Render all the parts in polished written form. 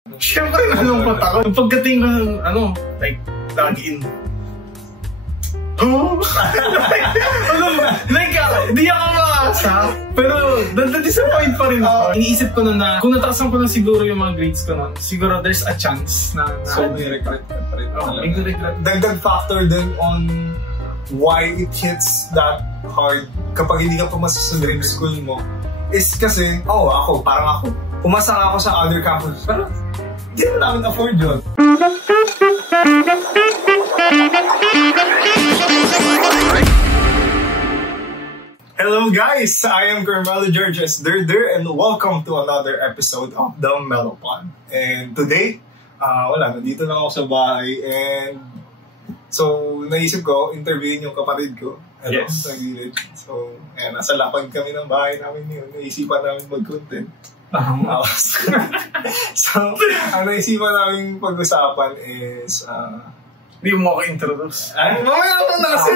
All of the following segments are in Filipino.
Siyempre, nalungkot ako. Pagdating ko ng, like, login. Oh! like, di ako makasa. Pero, na-disappoint pa rin ako. Iniisip ko na kung natakasan ko na siguro yung mga grades ko nun, siguro there's a chance na... So, may regret ka pa rin. Regret. Dagdag factor din on why it hits that hard kapag hindi ka pumasa sa dream school mo is kasi, parang ako. Pumasa ako sa other campuses, pero hindi mo namin afford yun. Hello guys! I am Carmelo Georges Durdur and welcome to another episode of The Melopon. And today, nandito lang ako sa bahay and so naisip ko, interviewin yung kapatid ko. Yes. Sa gilid. So, nasa lapag kami ng bahay namin yun. Naisipan namin mag-content. So, ang naisipan namin pag-usapan is... Hindi mo ako introduce. Mamaya ako na kasi.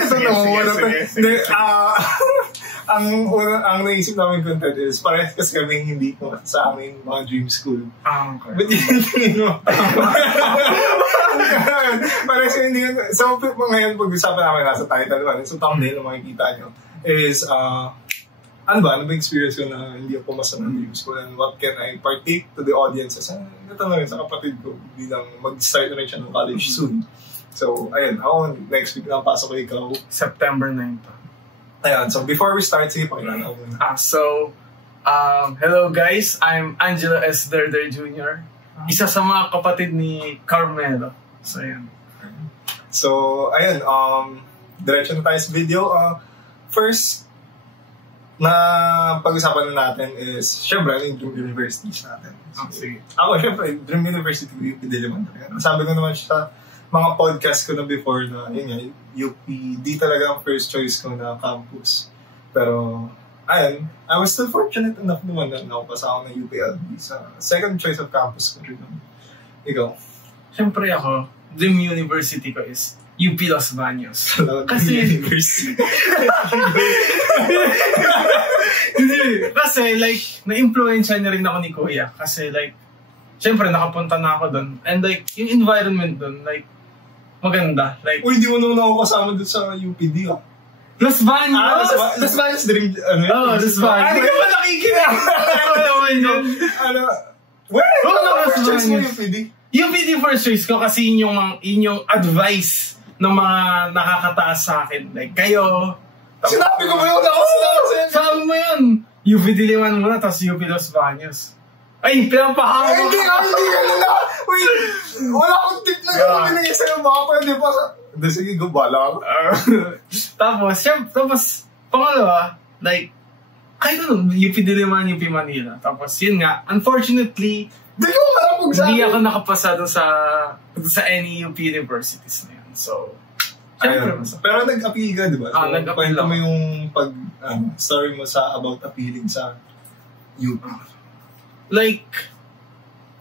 Ang naisip namin content is parehas kasi kami hindi ko sa amin mga dream school. Okay. But yun mo. Parehas hindi yun. So, ngayon pag-usapan namin nasa title 1. So, thumbnail na makikita nyo is... Ano ba experience ko na hindi ako pumasa ng dream school and what can I partake to the audiences? Natanong rin sa kapatid ko bilang mag-start na rin siya ng college soon. So, ayun, ako next week na pasok ko ikaw. September 9 pa. Ayun, so before we start, sige, pakilala ko muna. Hello guys, I'm Angelo S. Durdur Jr. Isa sa mga kapatid ni Carmelo. So, ayun. So, ayun, diretso na tayo sa video. First, na pag-usapan na natin is, syempre, yung dream universities natin. So, sige. Ako, syempre, dream university ko yung UP Diliman. Sabi ko naman siya, mga podcast ko na before na, yun nga, UP, di talaga ang first choice ko na campus. Pero, ayun, I was still fortunate enough naman na nakapasa ako ng UPLB sa second choice of campus ko rin. Ikaw? Syempre ako, dream university ko is UP Los Baños. Kasi like, na-influensya niya rin ako ni Kuya. Kasi like, syempre nakapunta na ako doon. And like, yung environment doon, like, maganda. Like, uy, di mo naman ako kasama doon sa UPD ah. Los Baños! Los Baños dream, Los Baños. Hindi ka pa nakikinig! Where? Los Baños. UPD? UPD first choice ko kasi yun yung advice ng mga nakakataas sa akin. Like, kayo... Sinabi ko ba yun? Ako sabi mo yun! UP Diliman muna, tapos UP Los Baños. Ay, pinapahama ko! Hindi ka na! Wait! Wala akong tip na gano'n binigay sa'yo. Baka pwede pa sa... Sige, gubala ako. Tapos, pangalawa, like, kahit ano, UP Diliman, UP Manila. Tapos, yun nga, unfortunately, hindi ako nakapasa doon sa any UP universities na yun. So, pero nag-appeal ka, di ba? So, nag-appeal mo yung story mo about appealing sa UP. Like,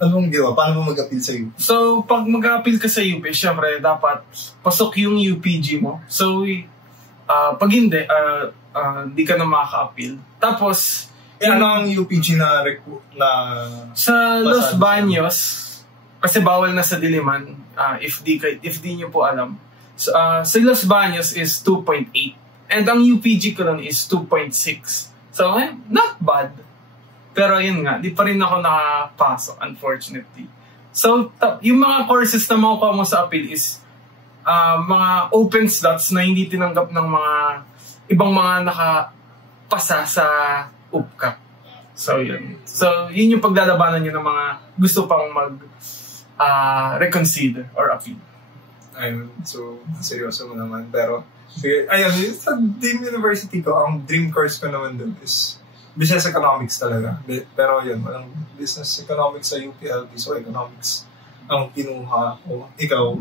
anong ginawa? Paano mo mag-appeal sa UP? So, pag mag-appeal ka sa UP, syempre, dapat pasok yung UPG mo. So, pag hindi, hindi ka na makaka-appeal. Tapos, ano ang UPG na sa Los Baños, kasi bawal na sa Diliman, if di nyo po alam. So, sa Los Baños is 2.8. And ang UPG ko nun is 2.6. So, not bad. Pero yun nga, di pa rin ako nakapasok, unfortunately. So, yung mga courses na makukuha mo sa appeal is mga open slots na hindi tinanggap ng mga ibang mga nakapasa sa UPCAP. So, yun. So, yun yung paglalabanan nyo ng mga gusto pang reconsider or appeal. Ayun, so, seryoso mo naman. Pero, sige, ayun, sa Dream University ko, ang dream course ko naman dun is Business Economics talaga. Pero yun, walang Business Economics sa UPLB, so Economics ang kinuha ko. Ikaw,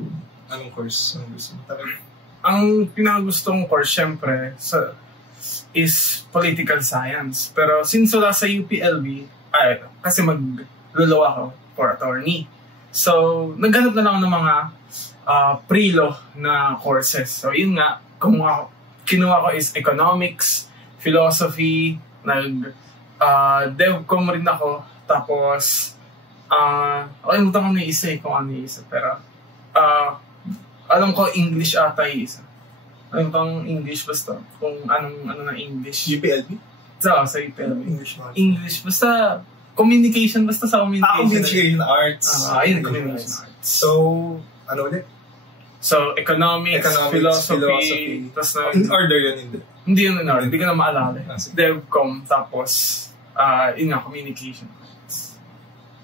anong course ang gusto mo talaga? Ang pinakagustong course, syempre, is Political Science. Pero since wala sa UPLB, kasi maglulaw ako for attorney. So, naghanap na lang ng mga pre-law na courses. So, yun nga, kinuha ko is Economics, Philosophy, nag-DevCom rin ako, tapos Nakalimutan ko na isa kung ano yung isa. Pero, alam ko English ata yung isa. Alam ko English basta. Kung ano na English. UPLB? Sa UPLB. English. Basta, communication. Basta sa communication. Communication arts. Ayun, communication arts. So, ano ulit? So, economics philosophy. Tapos na, in order yun, hindi. Hindi yun in order. Hindi ko na maalala. DevCom. Tapos, yun nga, communication.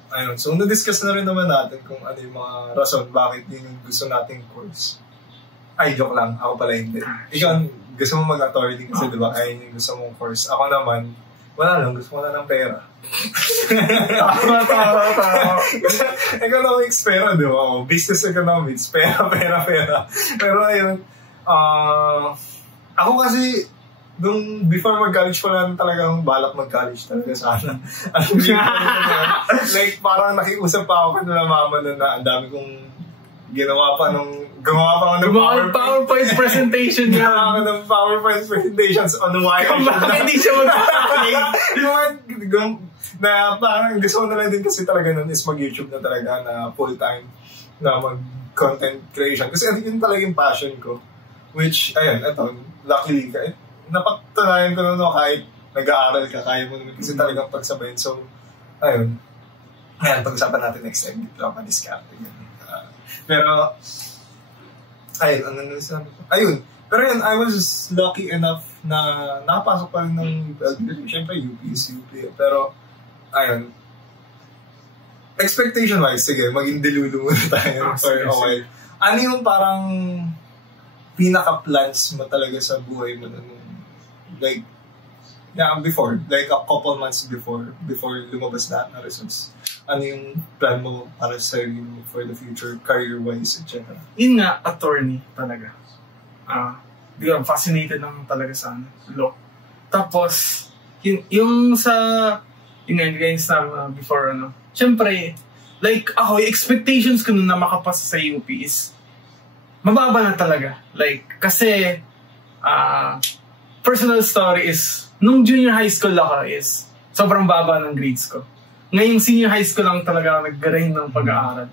Ayun. So, na-discuss na rin naman natin kung ano yung mga rason bakit yun yung gusto nating course. Ay, joke lang. Ako pala hindi. Ikaw, gusto mo mag-authority kasi, di ba? Ayun yung gusto mong course. Ako naman, wala lang. Gusto ko na ng pera. Tama. Economics, pera, di ba? Business economics, pera. Pero ayun, ako kasi, before mag-college ko lang talagang balak mag-college talaga sana. Like, parang nakiusap pa ako kanila mama na ang dami kong gumawa pa ng PowerPoint presentation niya. Gumawa ako ng PowerPoint presentations on why hindi siya na parang gusto ko na lang din kasi talaga nun is mag-YouTube na talaga na full-time na mag-content creation. Kasi yun talaga yung passion ko. Which, ayun, eto, luckily, napagtunayan ko na kahit nag-aaral ka, kaya mo naman kasi talagang pagsabayin. So, ayun. Ayan, pag-usapan natin next time. Diploma, discarte. Pero, ayun, ano na sabi ko? Ayun. Pero yun, I was lucky enough na nakapasok pa rin ng siyempre, UP is UP. Pero, ayun. Expectation-wise, sige, maging delulu muna tayo for a while. Ano yung parang pinaka-plans mo talaga sa buhay mo na like, before, like a couple months before lumabas lahat na results. Ano yung plan mo para sa you for the future, career-wise, etc.? Yun nga, attorney talaga. Fascinated lang talaga sa law. Tapos, yung sa, before, syempre, like ako, expectations ko na makapasa sa UP is, mababa na talaga. Like, kasi, personal story is, nung junior high school ako is, sobrang baba ng grades ko. Ngayong senior high school lang talaga nag-grind ng pag-aaral.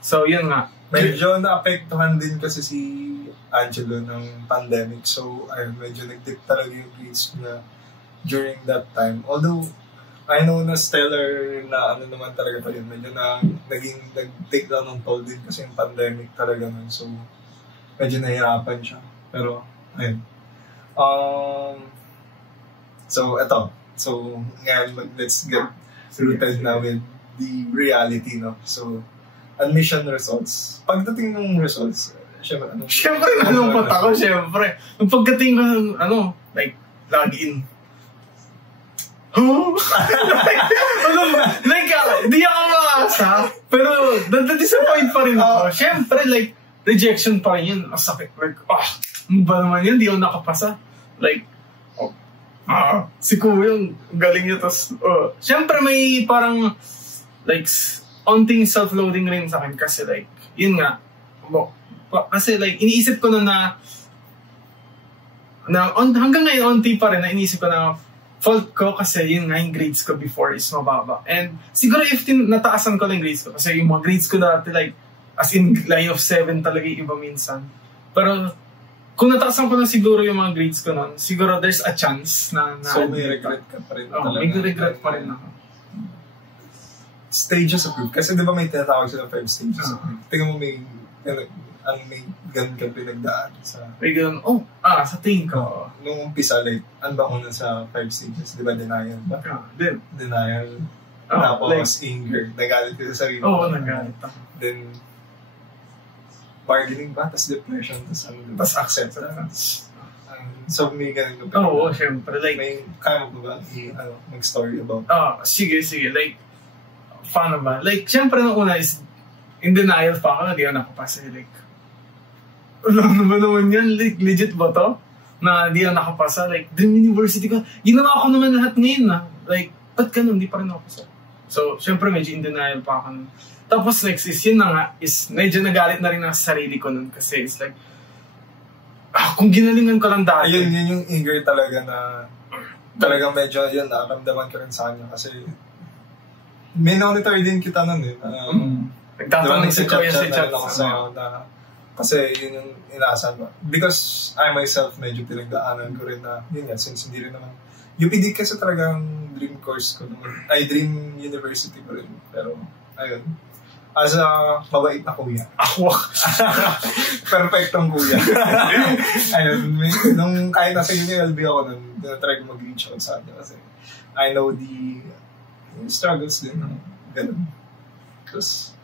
So, yun nga. Medyo naapektuhan din kasi si Angelo ng pandemic. So, medyo nag-dip talaga yung grades na during that time. Although, I know na stellar na ano naman talaga pa yun. Medyo nag-take down ng toll din kasi yung pandemic talaga nun. So, medyo nahihirapan siya. Pero, ayun. So, eto. So, ngayon, let's get rooted na with the reality, no? So, admission results. Pagdating ng results, Siyempre, nalungkot ako, siyempre. Nung pagdating ko ng, like, login. Huh? Di ako makasa. Pero, disappoint pa rin ako. Siyempre, like, rejection pa rin yun. Sakit. Like, ano ba naman yun? Di ako nakapasa. Like, si Kuya, galing niya. Tapos, siyempre may parang, like, onting self-loading rin sa akin. Kasi, like, yun nga. Kasi, like, iniisip ko na hanggang ngayon, onti pa rin na iniisip ko na fault ko kasi yun nga yung grades ko before is mababa. And siguro if nataasan ko lang grades ko, kasi yung mga grades ko dati, like, as in line of 7 talaga yung iba minsan. Pero, kung nataasan ko na siguro yung mga grades ko nun, siguro there's a chance na so, may regret ka pa rin talaga. May regret pa rin ako. Stages of grief. Kasi di ba may tinatawag sila 5 stages of grief? Tingnan mo may ganun ka pinagdaan sa... May ganun, sa tingin ko. Nung umpisa, like, ano ba una sa 5 stages? Di ba denial ba? Denial. Tapos anger. Nagalit ka sa sarili. Nagalit ako. Then, bargaining ba? Tapos depression. Tapos acceptance. So, may ganun ka. Oo, syempre. Like, may kaya mo ba mag-story about? Sige. Like, paano ba? Like, syempre nung una is in denial pa ako na di ako nakapasa. Like, alam naman yan. Like, legit ba to? Na di ako nakapasa. Like, Dream University ko. Ginawa ko naman lahat ngayon na. Like, ba't ganun? Di pa rin nakapasa. So, syempre medyo in denial pa ako. Tapos next is yun na nga. Is medyo nagalit na rin ang sarili ko nun. Kasi it's like, kung ginalingan ko lang dati. Yun yung anger talaga na talagang medyo yun nakaramdaman ka rin sa kanya. Kasi may monitor din kita nun eh. Nagtatanong si Kuya si Chat. Kasi yun yung inaasahan ko. Because I myself medyo pinagdaanan ko rin na, yun nga, since hindi rin naman. UPD kasi talagang dream course ko naman. Ay, dream university ko rin. Pero, ayun. As a mabait na kuya. Perfectong kuya. Ayun. Nung kahit nasa UNLB ako nun, tinatry ko mag-reach out sa kanya kasi I know the struggles din. Ganun. Tapos,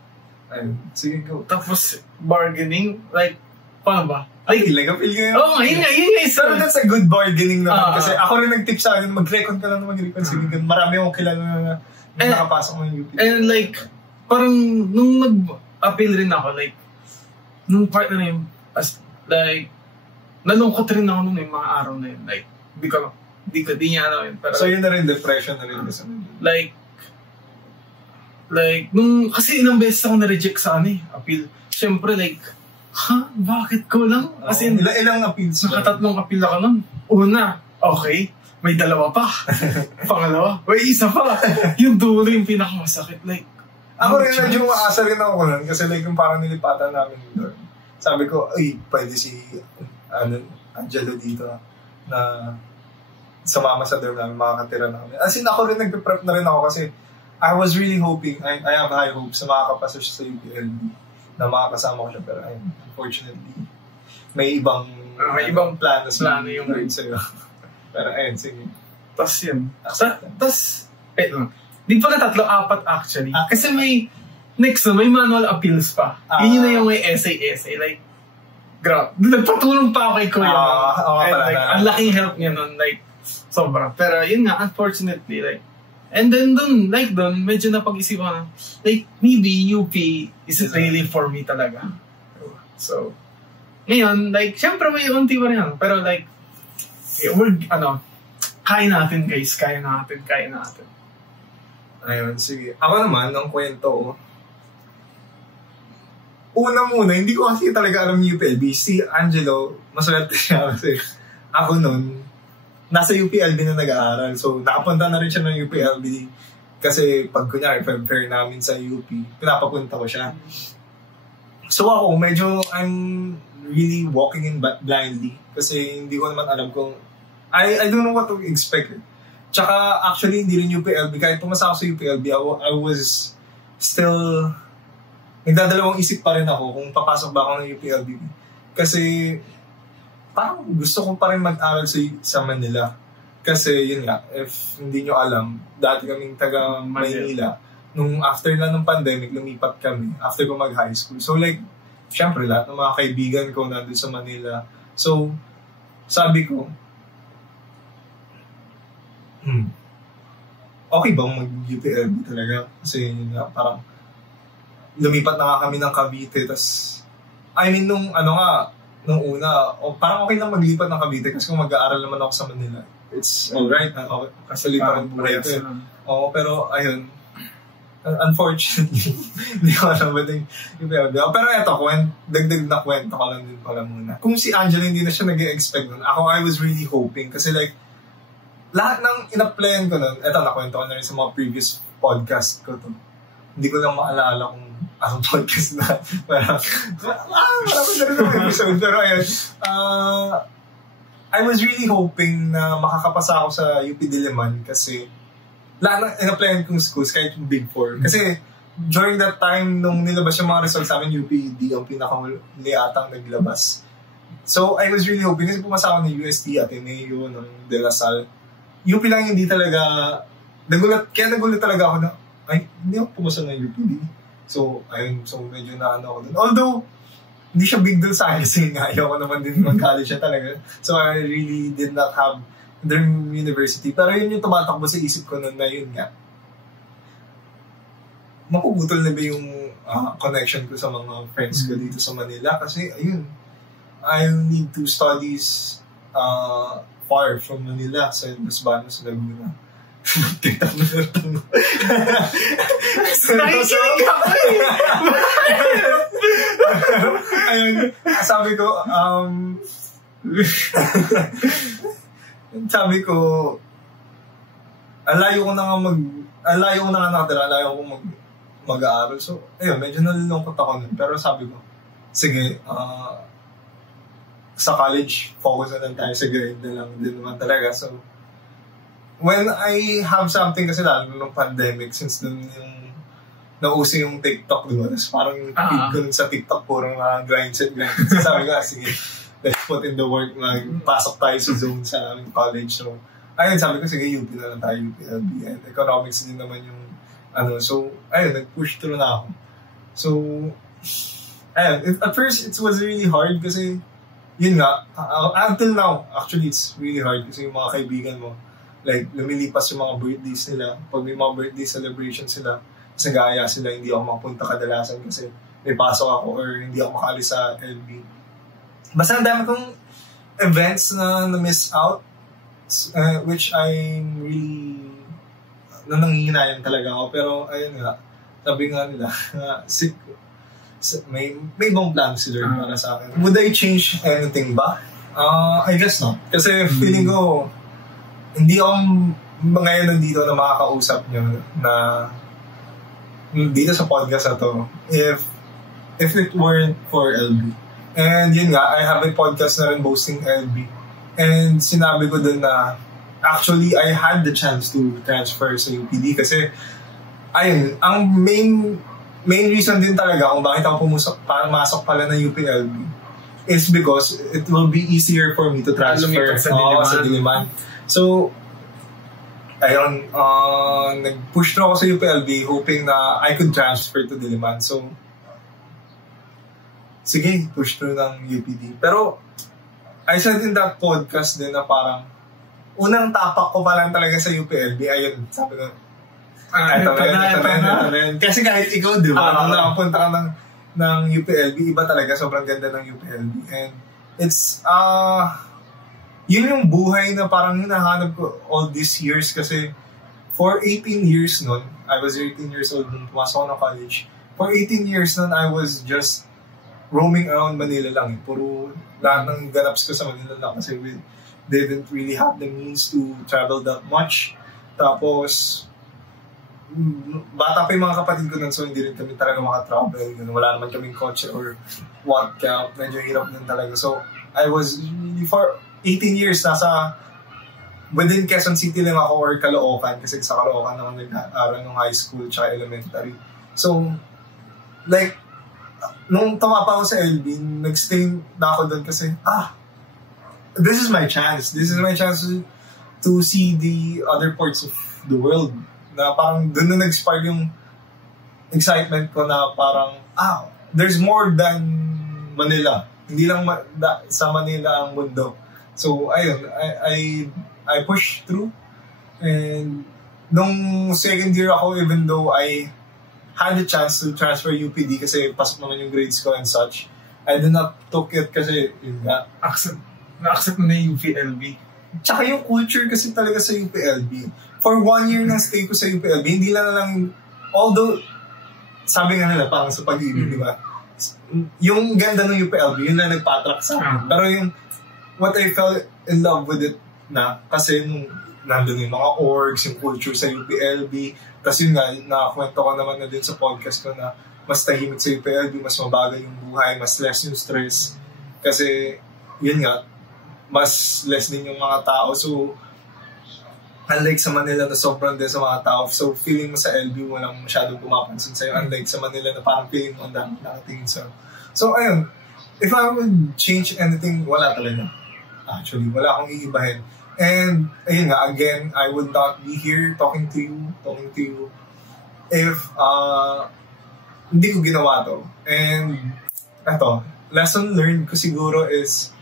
ayun. Sige, go. Tapos, bargaining, like, paano ba? Ay, appeal ka yun. Oo, yun nga. So, that's a good bargaining naman. Kasi ako rin nag-tip sa akin, mag-recon ka lang na mag-recon. Sige, marami akong kilala na nakapasok mo yung UP. And like, parang nung nag-appeal rin ako, like, nung part na yun, like, nalungkot rin ako nung mga araw na yun. Like, di niya alam yun. Pero, so, yun na rin, depression na rin. Like, nung, kasi ilang beses ako na-reject sa appeal. Siyempre, like, bakit ko lang? Kasi ilang appeals? Nakatatlong appeal ako nun. Una, okay, may dalawa pa. Pangalawa, may isa pa. Yung dulo yung pinakamasakit. Like, ako rin medyo maasa rin ako nun kasi like yung parang nilipatan namin doon. Sabi ko, ay, pwede si Angelo dito na sumama sa dorm namin, makakatira namin. As in, ako rin nagpe-prep na rin ako kasi I was really hoping, I have high hopes na makakapasa siya sa UPLB, na makakasama ko siya, pero unfortunately, may ibang plano yung rin sa'yo. Pero ayun, sige. Tapos yun. Tapos, di pa na 3-4 actually. Kasi may, next na, may manual appeals pa. Yun na yung may essay. Like, grabe. Nagpatulong pa ako kay Kuya. Like, ang laking help niya nun. Like, sobra. Pero yun nga, unfortunately, like, and then dun, medyo napag-isipan na, like, maybe UP isn't really for me talaga. So, ngayon, like, syempre may unti pa rin. Pero like, kaya natin guys, kaya natin. Ayun, sige. Ako naman, ang kwento, una muna, hindi ko kasi talaga alam UPLB. Si Angelo, maswerte siya kasi ako nun, nasa UPLB na nag-aaral. So, nakapunta na rin siya ng UPLB kasi pag kunyari, fair namin sa UP, pinapapunta ko siya. So ako, medyo I'm really walking in blindly kasi hindi ko naman alam kung I don't know what to expect. Tsaka actually, hindi rin UPLB. Kahit pumasa ako sa UPLB, I was still nagdadalawang isip pa rin ako kung papasok ba ako ng UPLB. Kasi parang gusto ko pa rin mag-aral sa Manila. Kasi yun nga, if hindi nyo alam, dati kaming taga Maynila. Nung after na ng pandemic, lumipat kami after ko mag-high school. So like, syempre lahat ng mga kaibigan ko nandun sa Manila. So, sabi ko, okay bang mag-UPLB talaga? Kasi yun nga, parang lumipat na nga kami ng Cavite. Tas, nung una, parang okay lang maglipat ng Cavite kasi kung mag-aaral naman ako sa Manila, it's alright. Kasi lipat ng buhay ko. Oo, pero ayun, unfortunately, hindi ko alam ba yung UPLB. Pero eto, dagdag na kwento ko lang din pala muna. Kung si Angelo hindi na siya nag-expect nun, ako I was really hoping kasi like, lahat ng in-applyan ko nun, eto, nakwento ko na rin sa mga previous podcast ko to. Hindi ko lang maalala kung anong podcast na. Marami na rin ng episode. Pero ayun, I was really hoping na makakapasa ako sa UP Diliman kasi lahat ng in-applyan kong schools, kahit yung Big Four. Kasi during that time, nung nilabas yung mga results sa amin, UPD ang pinakahuli atang naglabas. So I was really hoping kasi pumasa ako ng UST, Ateneo, ng De La Salle. UP lang hindi talaga nagulat talaga ako na ay, hindi ako pumasa ng UPD. So, ayun, medyo naano ako dun. Although, hindi siya big deal sa akin kasi nga ayaw ko naman din mag-college siya talaga. So, I really did not have dream university. Pero yun yung tumatakbo sa isip ko nun na yun nga. Mapuputol na ba yung connection ko sa mga friends ko dito sa Manila? Kasi, ayun, I need to studies far from Manila sa Los Baños, Laguna. Kita mo na ito. Nakikinig ako eh! Ayun, sabi ko, alayo ko na nga layo ko na nga nakatira, layo ko mag-aaral. So, ayun, medyo nalulungkot ako nun. Pero sabi ko, sige, sa college, focus na lang tayo sa grade na lang din naman talaga. So, when I have something kasi lalo nung pandemic, since dun yung nauso yung TikTok, diba? Tapos parang yung feed ko sa TikTok, puro grind set. So, sabi ko, sige, let's put in the work na pasok tayo sa Zoom sa aming college. So, ayun, sabi ko, sige, UP na lang tayo, UPLB. And economics din naman yung so, ayun, nag-push through na ako. So, ayun, at first, it was really hard kasi, yun nga, until now, actually, it's really hard kasi yung mga kaibigan mo, like, lumilipas yung mga birthdays nila. Pag may mga birthday celebration sila, sagaya sila, hindi ako makapunta kadalasan kasi may pasok ako or hindi ako makaalis sa LB. Basta ang dami kong events na miss out, which I'm really nanginginayang talaga ako. Pero ayun nga, sabi nga nila, may ibang plan si Lord para sa akin. Would I change anything ba? I guess not. Kasi feeling ko, hindi ako ngayon nandito na makakausap nyo na dito sa podcast na to if it weren't for LB. And yun nga, I have a podcast na rin boasting LB. And sinabi ko dun na actually, I had the chance to transfer sa UPD kasi ayun, ang main reason din talaga kung bakit ako pumasok pala ng UPLB is because it will be easier for me to transfer sa Diliman. So, ayun, nag-push through ako sa UPLB hoping na I could transfer to Diliman. So, sige, push through ng UPD. Pero, I said in that podcast din na parang unang tapak ko pa lang talaga sa UPLB, ayun, sabi ko, ito na. Kasi kahit ikaw, di ba, nung nakapunta ka ng UPLB, iba talaga, sobrang ganda ng UPLB. And it's, yun yung buhay na parang hinahanap ko all these years kasi for 18 years nun, I was 18 years old nung pumasok ako ng college. For 18 years nun, I was just roaming around Manila lang. Puro lahat ng ganaps ko sa Manila lang kasi they didn't really have the means to travel that much. Tapos, bata pa yung mga kapatid ko nun, so hindi rin kami talaga makatravel. Wala naman kaming kotse or what, kaya medyo hirap nun talaga. So, I was really for 18 years, nasa within Quezon City lang ako or Caloocan, kasi sa Caloocan ako nag-aaral ng high school tsaka elementary. So, like, nung tama pa ako sa LB, nag-stay na ako doon kasi, this is my chance. This is my chance to see the other parts of the world. Na parang doon na nag-spark yung excitement ko na parang, there's more than Manila. Hindi lang sa Manila ang mundo. So, ayun, I pushed through. And nung second year ako, even though I had a chance to transfer UPD kasi pasok naman yung grades ko and such, I did not took it kasi yun nga. Na-accept mo na yung UPLB. Tsaka yung culture kasi talaga sa UPLB. For 1 year ng stay ko sa UPLB, hindi lang, although, sabi nga nila, parang sa pag-ibig, di ba? Yung ganda ng UPLB, yun na nagpa-attract sa akin. Pero yung, what I fell in love with it na, kasi nung nandun yung mga orgs, yung culture sa UPLB, tapos yun nga, nakakwento ko naman na din sa podcast ko na mas tahimik sa UPLB, mas mabagal yung buhay, mas less yung stress. Kasi, yun nga, mas less din yung mga tao. So, unlike sa Manila na sobrang din sa mga tao, so feeling mo sa LB walang masyadong pumapansin sa'yo. Unlike sa Manila na parang feeling mo ang dami nakatingin sa'yo. So, ayun, if I would change anything, wala talaga. Actually, wala akong iibahin. And, ayun nga, again, I would not be here talking to you if hindi ko ginawa to. And, eto, lesson learned ko siguro is,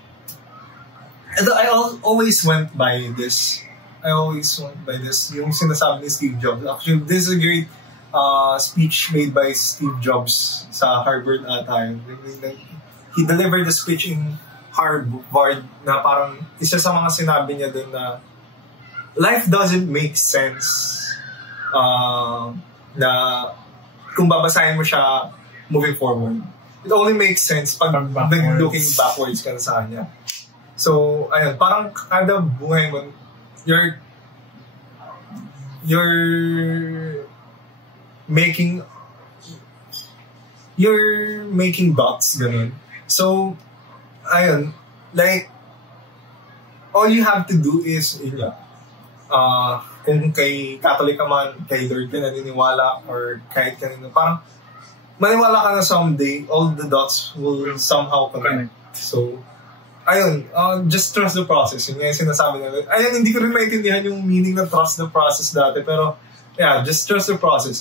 I always went by this. Yung sinasabi ni Steve Jobs. Actually, this is a great speech made by Steve Jobs sa Harvard ata. He delivered a speech in Harvard na parang isa sa mga sinabi niya dun na life doesn't make sense na kung babasahin mo siya moving forward. It only makes sense pag looking backwards ka na sa kanya. So, ayun, parang kada buhay mo, your making dots, ganun. So, ayun, like, all you have to do is, kung kay Catholic ka man, kay Lord ka naniniwala, or kahit kanino, parang, maniwala ka na someday, all the dots will somehow connect. So, ayun, just trust the process. Yun nga yung sinasabi nila. Ayun, hindi ko rin maintindihan yung meaning ng trust the process dati, pero, yeah, just trust the process.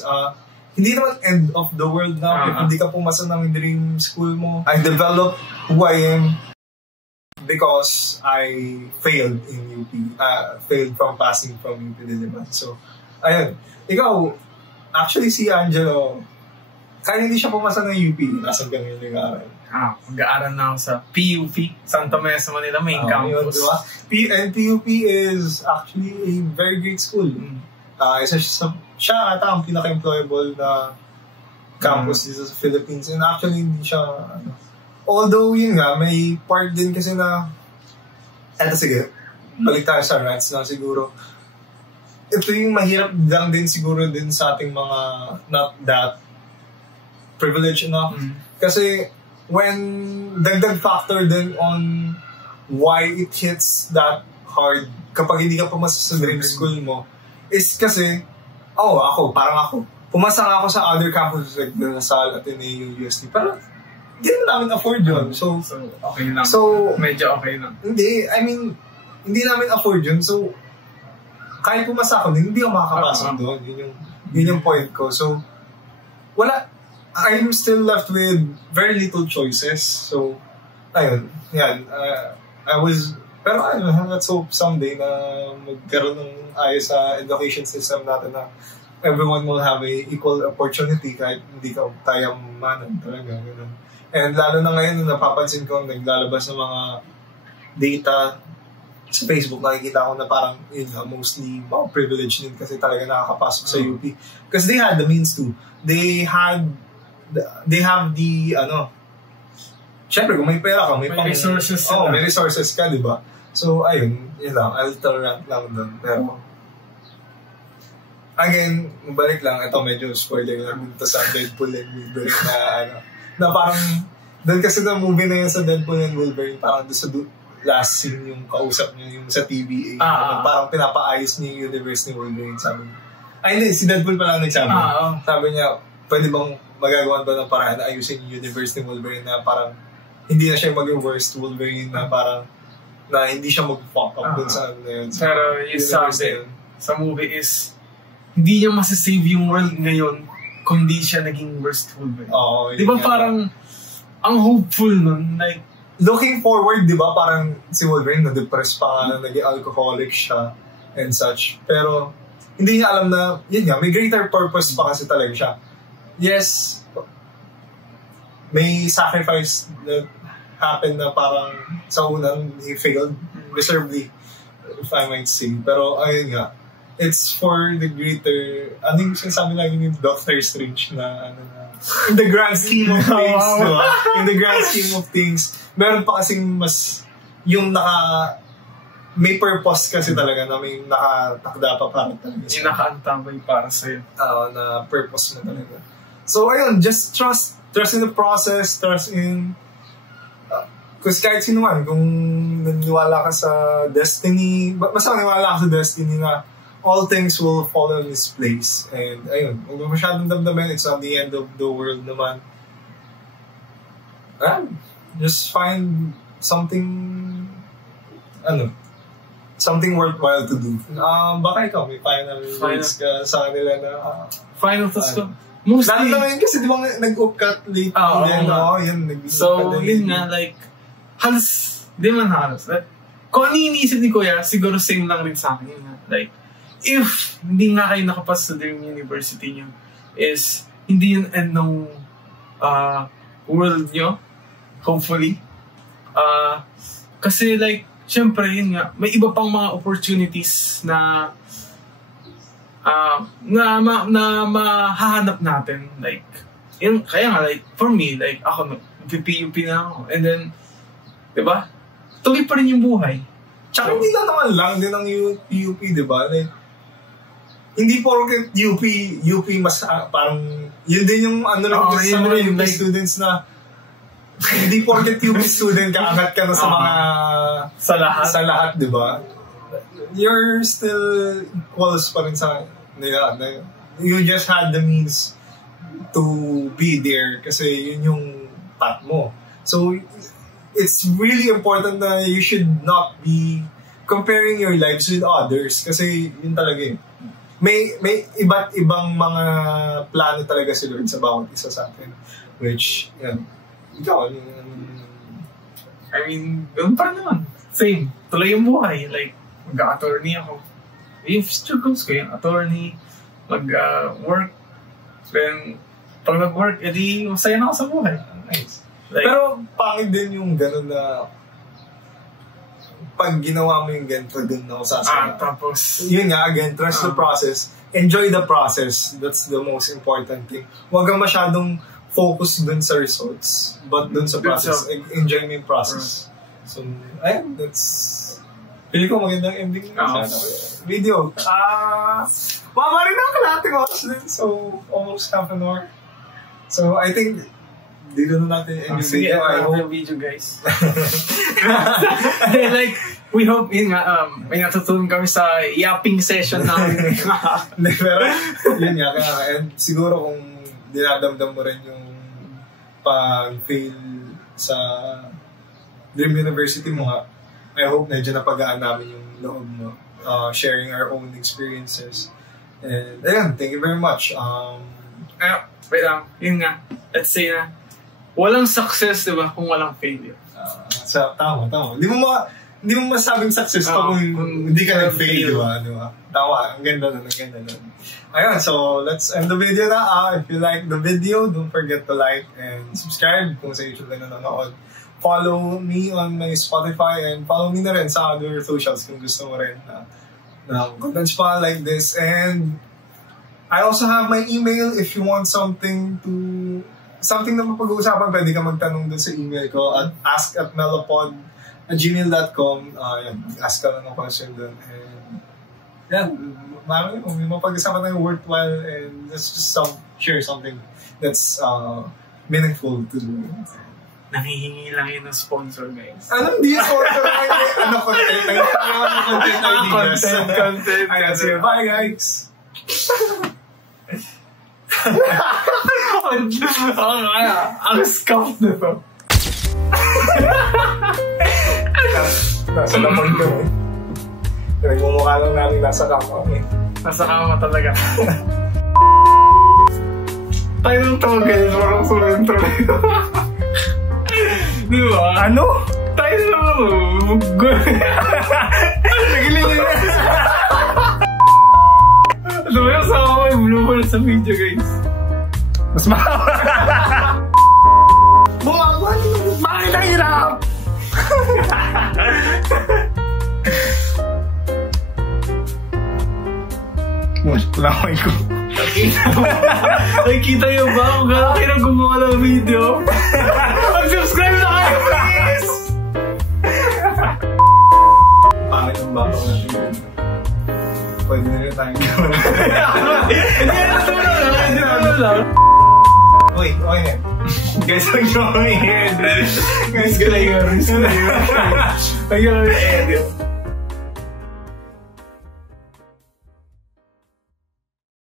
Hindi naman end of the world na if hindi ka pumasa ng dream school mo. I developed who I am because I failed in UP. Failed from passing from UP Diliman. So, ayun. Ikaw, actually si Angelo, kaya hindi siya pumasa ng UP, nasan ka ngayon nag-aaral? Mag-aaral na ako sa PUP, Santa Mesa, Manila, main campus. Yun, diba? And PUP is actually a very great school. Isa siya ata ang pinaka-employable na campus dito sa Philippines. And actually, hindi siya, although yun nga, may part din kasi na, eto sige, balik tayo sa rants lang siguro. Ito yung mahirap lang din siguro din sa ating mga not that privilege enough. Kasi when dagdag factor din on why it hits that hard kapag hindi ka pumasa sa dream school mo is kasi, parang pumasa ako sa other campuses like the Lasal, Ateneo, UST, pero hindi namin afford yun. So okay lang. So, medyo okay lang. Hindi namin afford yun. So, kahit pumasa ako, hindi ako makakapasok doon. Yun yung point ko. So, I'm still left with very little choices. So, ayun. Yan. Pero let's hope someday na magkaroon ng ayos sa education system natin na everyone will have a equal opportunity kahit hindi ka tayamanan talaga. Ganun. And lalo na ngayon, napapansin ko, naglalabas ng mga data sa Facebook, nakikita ko na parang, mostly mga privilege din kasi talaga nakakapasok sa UP. Because they had the means to. They have the, syempre, kung may pera ka, may resources ka. May resources ka, di ba? So, ayun, yun lang. I'll tolerant lang doon. Pero, again, balik lang, ito medyo spoiler lang dito sa Deadpool and Wolverine na parang, doon kasi na movie na yun sa Deadpool and Wolverine, parang doon sa last scene yung kausap niya, yung sa TVA. Parang pinapaayos niya yung universe ni Wolverine, sabi niya. Hindi, si Deadpool pa lang nagsabi. Sabi niya, pwede bang magagawan ba ng paraan na ayusin yung universe ni Wolverine na parang hindi na siya maging worst Wolverine na parang na hindi siya mag-fuck up dun sa ano na yun. Pero yung sabi sa movie is hindi niya masasave yung world ngayon kung hindi siya naging worst Wolverine. Di ba parang ang hopeful nun? Like, looking forward, di ba parang si Wolverine na-depressed pa nga, naging alcoholic siya and such. Pero hindi niya alam na, yun nga, may greater purpose pa kasi talaga siya. Yes, may sacrifice that happened na parang sa unang he failed miserably, if I might say. Pero ayun nga, it's for the greater, yung sinasabi lagi ni Doctor Strange na in the grand scheme of things, diba? In the grand scheme of things, meron pa kasing mas yung may purpose kasi talaga na may nakatakda pa para talaga. Yung nakaantabay para sa'yo. Na purpose mo talaga. So, ayun, just trust in the process, trust in, kasi kahit sino man, kung naniwala ka sa destiny, basta naniwala ka sa destiny na all things will fall in His place. And, ayun, huwag masyadong damdamin, it's not the end of the world naman. Just find something worthwhile to do. Baka ikaw, may final words ka sa kanila na, final thoughts ko. Mostly, lalo naman kasi di ba nag-upcut late so, yun nga, like, halos, di man halos. Like, kung ano iniisip ni Kuya, siguro same lang rin sa akin. Like, if hindi nga kayo nakapas sa Dream University nyo, is hindi yung end ng world nyo, hopefully. Kasi like, syempre, yun nga, may iba pang mga opportunities na mahahanap natin. Like, yun, kaya nga, like, for me, like, ako, PUP na ako. And then, diba? Tuloy pa rin yung buhay. Tsaka hindi na naman lang din ang PUP, diba? Like, hindi porket UP mas parang, yun din yung ano lang sa mga UP students na, hindi porket UP student kaangat ka na sa mga, sa lahat, di ba? You're still equals pa rin sa nila. You just had the means to be there kasi yun yung path mo. So, it's really important na you should not be comparing your lives with others kasi yun talaga yun. May iba't ibang mga plano talaga si Lord sa bawat isa sa atin. Which, yan. Ikaw, I mean, yun pa naman. Same. Tuloy yung buhay. Like, mag-attorney ako. Yung future goals ko, yung attorney, mag-work. Then, pag nag-work, edi masaya na ako sa buhay. Nice. Like, pero, pangit din yung gano'n na pag ginawa mo yung ganito, dun ako sasaya. Tapos, yun nga, again, trust the process. Enjoy the process. That's the most important thing. Huwag kang masyadong focus dun sa results, but dun sa process. Enjoy mo yung process. So, ayun, that's... Pili ko magandang ending na video. Mama rin ako natin oras din. So, almost half an hour. So, I think, dito na natin end yung video. I hope yung video, guys. Like, we hope, yun nga, may natutunan kami sa yapping session namin. Pero, yun nga, and siguro kung dinadamdam mo rin yung pag-fail sa Dream University mo nga, I hope medyo napagaan namin yung loob mo. Sharing our own experiences. And, ayun, thank you very much. Wait lang, yun nga, let's say na, walang success, di ba, kung walang failure. Tama. Hindi mo masabing success pa kung hindi ka nag-fail, di ba? Tama, ang ganda nun. Ayun, so let's end the video na. If you like the video, don't forget to like and subscribe kung sa YouTube ka nanonood. Follow me on my Spotify and follow me na rin sa other socials kung gusto mo rin na contents pa like this. And I also have my email if you want something na mapag-uusapan, pwede ka magtanong dun sa email ko at ask@melopod@gmail.com. Ask ka lang ng question dun. And yan, may mapag-usapan tayo worthwhile and let's just share something that's meaningful to do. Nangihingi lang yun ng sponsor, guys. Hindi sponsor? Content. Ayan, sige, bye guys! Ang scout na to. Nasa lamang ka eh. Nagmumukha lang namin nasa kama eh. Nasa kama talaga. Tayo ng tawag guys, parang surintro. Di ba? Ano? Tayo naman. Nagiling yun. Ano ba yung sama ko yung blooper sa video guys? Mas mahaba. Bumagawa nyo. Bakit ang hirap? Wala ko ikaw. Nakikita nyo ba kung gano'n kayo nang gumawa ng video? Mag-subscribe na kayo, please! Pangit ang baka natin. Pwede nila tayong gawin. Hindi na tulad. Wait, okay. Guys, huwag nyo kami i-edit. Guys, Disclaimer. Huwag nyo kami i-edit.